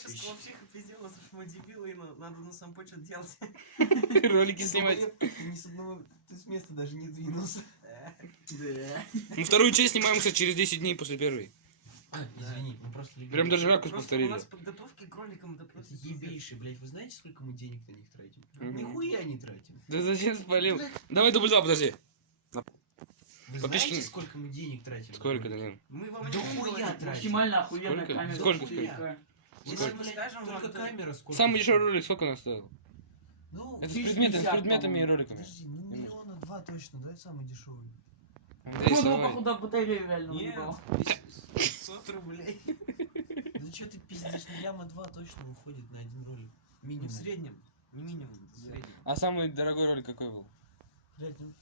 Короче, сказал, психа пиздела, что мы дебилы, и надо на сам почет делать. Ролики снимать. Ты с места даже не двинулся. Да. Ну, вторую часть снимаем, кстати, через 10 дней после первой. Извини, мы просто... Прям даже ракурс Просто повторили. у нас подготовки к роликам, это просто Ебейший, блядь, вы знаете, сколько мы денег на них тратим? Мгм. Нихуя не тратим. Да зачем спалил? Давай дубль 2, подожди. Вы Подписчики- знаете, сколько мы денег тратим? Сколько, Данил? Мы вам Да не будем хуя говорить. тратим. Максимально охуенная Сколько? камера. Сколько? Сколько? Если Сколько? мы скажем Только вам, то- камера сколько? Самый дешевый ролик сколько у нас стоил? Ну, Это с 1050, предметами и роликами. подожди, ну миллиона два точно, да, самый дешевый. Андрей, Ну, вставай. походу, батарею реально Нет, уебал. 500 рублей. Ну что ты пиздишь, ну яма 2 точно выходит на один ролик. Ну, Минимум. в среднем. Не минимум, в среднем. А самый дорогой ролик какой был? Блядь, ну,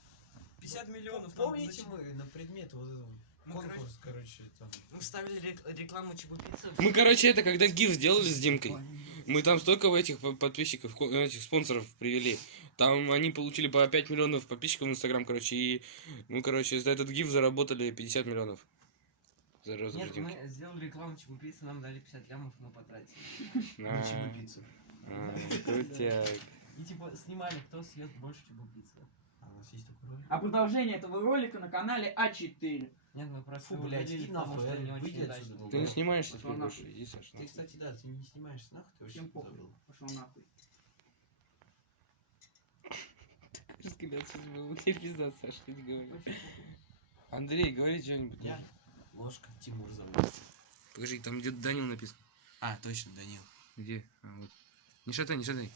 50 миллионов. помните мы на предмет вот этого? Мы, Конкурс, короче, там. Мы вставили рекламу Чебупицы. Мы, короче, это когда гиф сделали с Димкой. Мы там столько этих подписчиков, этих спонсоров привели. Там они получили по 5 миллионов подписчиков в Инстаграм, короче, и мы, короче, за этот гиф заработали 50 миллионов. За розыгрыш Нет, Димки. мы сделали рекламу Чебупицы, нам дали 50 лямов, мы потратили. На чебупицу. Крутяк. И типа снимали, кто съест больше Чебупицы. А у нас есть такой ролик? А продолжение этого ролика на канале А4. Нет, мы просто Фу, блядь, удалили, иди потому нахуй, что не выйди очень отсюда. удачно. Ты не снимаешься Пошла теперь нахуй. больше, иди, Саш. Ты, нахуй. кстати, да, ты не снимаешься нахуй, ты вообще Всем похуй. забыл. Пошел нахуй. Раскидать сейчас был, где пизда, Саш, хоть говори. Вообще похуй. Андрей, говори что-нибудь. Я? Ложка, Тимур зовут. Покажи, там где-то Данил написан. А, точно, Данил. Где? А, вот. Не шатай, не шатай.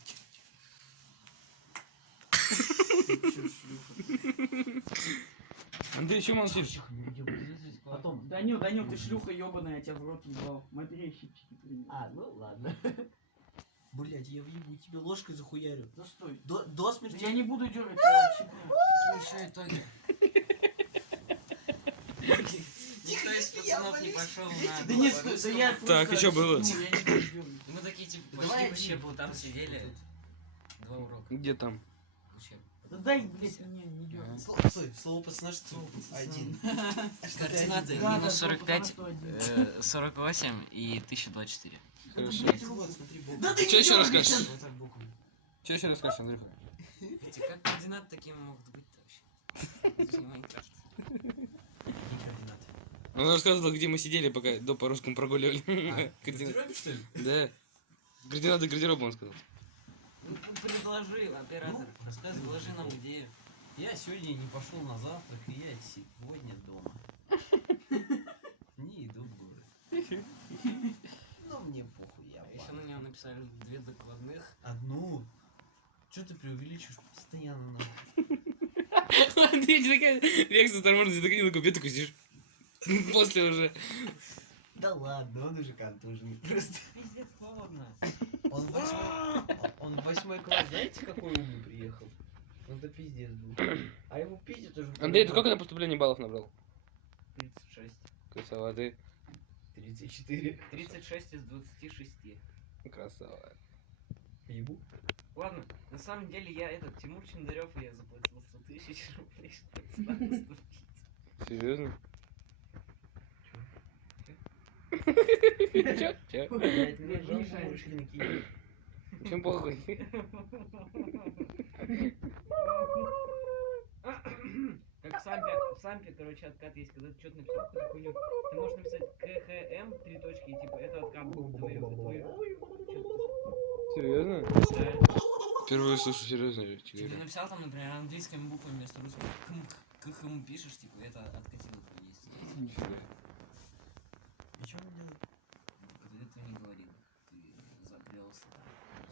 Андрей, что молчишь? Потом. Данил, ты шлюха ебаная, я тебя в рот ебал. Матери щипчики принес. А, ну ладно. Блять, я въебу тебе ложкой захуярю. Да стой. До смерти. Я не буду дергать, я щиплю. Какие еще итоги? Никто из пацанов не пошел на... Да не стой, да я Так, и чё было? Ну, я не буду дергать. Мы такие, типа, Давай пошли один. в щепу, там сидели. 2 урока. Где там? Учеб. Да дай, блядь, мне не дергай. Стой, слово пацана, что один. Координаты Да, минус да, 45, потому что один. 48 и 1024. Хорошо. блядь, Вот, смотри, буквы. Да ты Чё еще дергай, расскажешь? сейчас. Вот так буквы. Что еще расскажешь, Андрюха? Как координаты такими могут быть-то вообще? Это же не Майнкрафт. Какие координаты? Он рассказывал, где мы сидели, пока до по русскому прогуливали. В Координаты. гардеробе, что ли? Да. Координаты гардероба, он сказал. Ну, предложи, оператор. Ну, рассказывай. Предложи нам идею. Я сегодня не пошел на завтрак, и я сегодня дома. Не иду в город. Но мне похуй, я Еще ладно. на него написали 2 докладных. Одну. Че ты преувеличиваешь постоянно нахуй? Андрей, такая реакция торможности, такая на купе, такой сидишь. После уже. Да ладно, он уже контуженный. Просто Пиздец, холодно. он в 8 класс, знаете, какой умный приехал? Он да пиздец был. А его пиздят уже. Андрей, ты сколько на поступление баллов набрал? 36. Красава, ты 34. 36 из 26. красава. Ебу. Ладно, на самом деле я этот Тимур Чиндарев, и я заплатил 100 тысяч рублей, чтобы сюда поступить. Серьезно? Че? Блять, мне жалко, мышки накинь. Чем похуй? Как в сампе, короче, откат есть, когда ты что-то написал, какую-то хуйню, ты можешь написать КХМ, 3 точки, и типа это откат будет твой. Серьезно? Да. Впервые слышу серьезно. Ты написал там, например, английскими буквами вместо русского КХМ пишешь, типа, это откатило твой есть. И что он делает? Ты этого не говорил. Ты запрелся,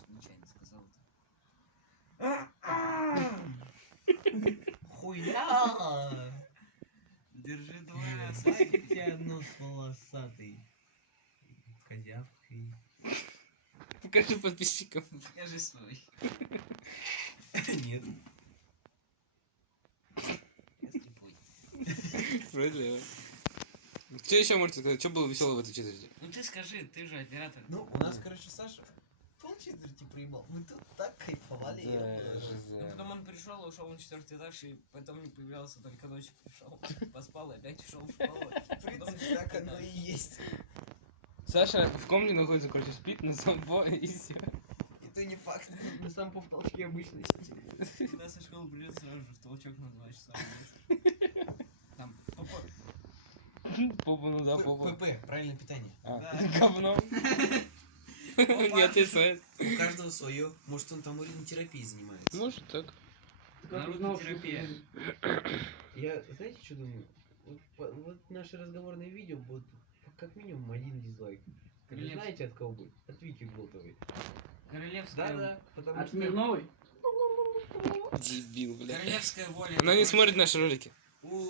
нечаянно сказал это. Хуя! Держи Смотри, у тебя нос волосатый. Козявкой. Покажи подписчикам. Покажи свой. Нет. Я слепой. Справедливо. Что еще можете сказать? Что было веселого в этой четверти? Ну ты скажи, ты же оператор. Ну, у нас, короче, Саша полчетверти проебал. Мы тут так кайфовали. Ну потом он пришел, ушел на 4-й этаж, и потом не появлялся, только ночью пришел. Поспал и опять ушел в школу. В принципе, так оно и есть. Саша в комнате находится, короче, спит на самбо и все. Это не факт. На самом по толчке обычно сидит. Когда со школы придет, сразу же в толчок на 2 часа. Там, попа. Попа, ну да, попа. ПП, правильное питание. А, Да. говно. Нет, ты сайт. У каждого свое. Может, он там уринотерапией занимается. Может так. Народотерапия. Я, знаете, что думаю? Вот наши разговорные видео будут как минимум 1 дизлайк. Вы Королевс- знаете, от кого будет? От Вики Глотовой. Королевская... Да, потому От что... Смирновой? Дебил, бля. Королевская воля. Она не короче, смотрит наши ролики. У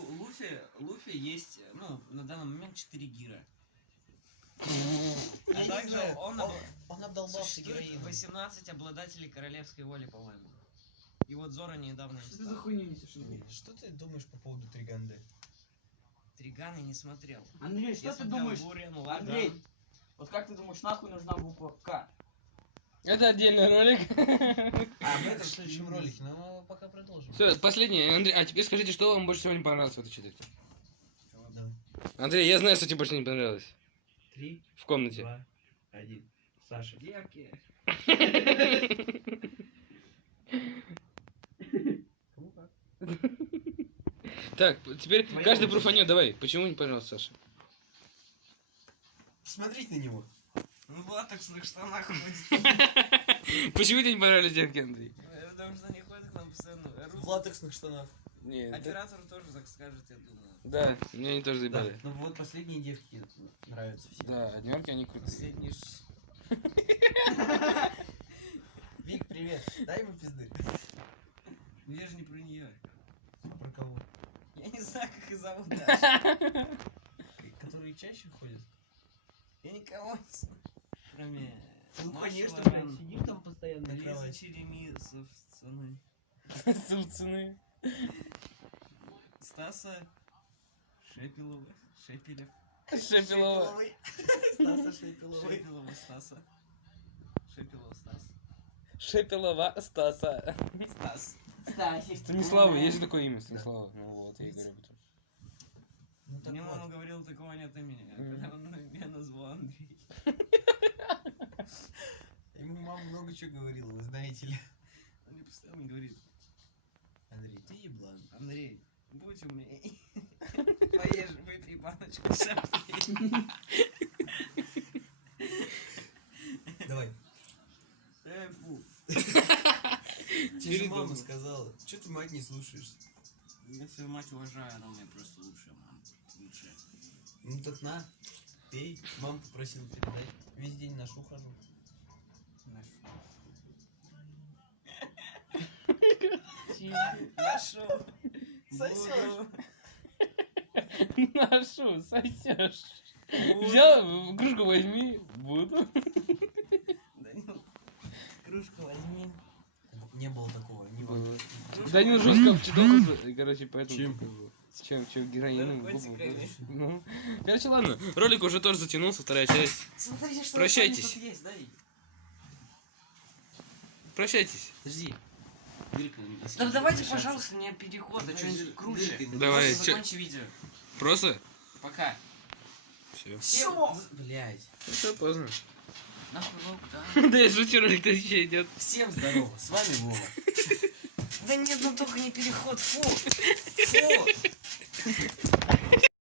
Луфи есть, ну, на данный момент 4 гира. Я А не также знаю, он обдолбался существует героином. 18 обладателей королевской воли, по-моему. И вот Зора недавно им Что ты за стал. хуйню несешь, Андрей? Что ты думаешь по поводу Триганды? Триганы не смотрел. Андрей, что Я ты смотрел думаешь? Гуррен, Андрей, Лаган. вот как ты думаешь, нахуй нужна буква К? Это отдельный ролик. А, в этом следующем ролике, но мы пока продолжим. Все, последний. Андрей, а теперь скажите, что вам больше всего не понравилось в этой четверти? Давай. Андрей, я знаю, что тебе больше не понравилось. 3, В комнате. 2, 1. Саша. Девки. Кому как? Так, теперь Твоя каждый очередь. профанет. Давай, почему не понравился, Саша? Смотрите на него. Он в латексных штанах ходит. Почему тебе не понравились девки, Андрей? Потому что они ходят к нам постоянно. В латексных штанах. Нет. Оператор тоже так скажет, я думаю. Да, меня они тоже Да. заебали. Ну вот последние девки нравятся всем. Да, однерки они крутые. Последний Вик, привет. Дай ему пизды. Ну я же не про нее. Про кого? Я не знаю, как их зовут даже. Которые чаще ходят? Я никого не знаю. Кроме Ну, Маши конечно, Лаган, блядь, сидишь там постоянно на Лизы кровати. Черемисовцаны, Сумцыны. Стаса Шепелева. Шепелев. Шепелова. Стаса Шепеловой. Шепелова Стаса. Шепелова Стас. Шепелова Стаса. Стас. Стасик. Станислава, есть же такое имя, Станислава. Ну вот, я и говорю об этом. Ну так Мне вот. мама говорила, такого нет имени. А Мгм. когда он меня назвал Андрей. Ему мама много чего говорила, вы знаете ли. Он мне постоянно говорит: Андрей, ты еблан. Андрей, будь умней. Поешь, выпей баночку соплей. Давай. Фу. Тебе же мама Передумал. сказала. Че ты мать не слушаешь? Я свою мать уважаю, она у меня просто лучшая мама. Лучшая. Ну так на, пей. Мама попросила передать. Весь день ношу хожу. Нашел. Сосёшь. Нашу, сосешь. Буду. Взял, кружку возьми, буду. Данил, кружку возьми. Не было такого, не было. Данил жестко обчитался, и, короче, поэтому... Чем? такой был. С чем? Чем? Героином? Наркотиками. Ну. Короче, ладно. Ролик уже тоже затянулся, вторая часть. Смотрите, что Прощайтесь. тут есть, дай. Прощайтесь. Подожди. Да давайте, пожалуйста, не переход, а что-нибудь круче. Давай, Просто чё- закончи видео. Просто? Пока. Все. Всем, Блять. Все поздно. нахуй лук, Да я шучу, ролик-то еще идет. Всем здорово. С вами Вова. да? Да нет, ну только не переход, фу. Фу.